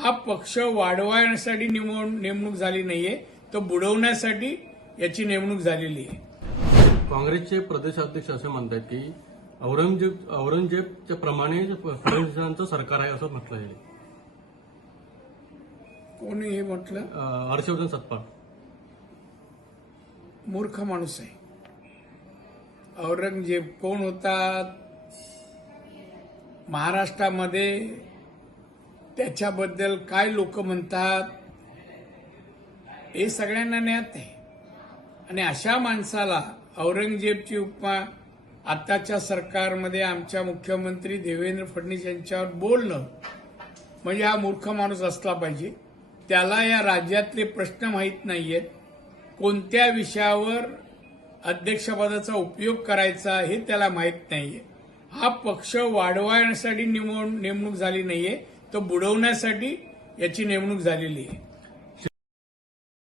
हा पक्ष वाढवण्यासाठी नेमणूक झाली नाहीये, तर बुडवण्यासाठी याची नेमणूक झालेली आहे. काँग्रेसचे प्रदेशाध्यक्ष असे म्हणतात की औरंगजेबच्या प्रमाणे फडणवीसांचं सरकार आहे असं म्हटलं आहे. कोणी हे म्हटलं? हर्षवर्धन सत्पाळ. मूर्ख माणूस आहे. औरंगजेब कोण होता? महाराष्ट्रामध्ये त्याच्याबद्दल काय लोक म्हणतात हे सगळ्यांना ज्ञात आहे. आणि अशा माणसाला औरंगजेबची उपमा आताच्या सरकारमध्ये आमच्या मुख्यमंत्री देवेंद्र फडणवीस यांच्यावर बोलणं म्हणजे हा मूर्ख माणूस असला पाहिजे. त्याला या राज्यातले प्रश्न माहीत नाहीयेत, कोणत्या विषयावर अध्यक्षपदाचा उपयोग करायचा हे त्याला माहीत नाहीये. हा पक्ष वाढवण्यासाठी नेमणूक झाली नाहीये, तर बुडवण्यासाठी याची नेमणूक झालेली आहे.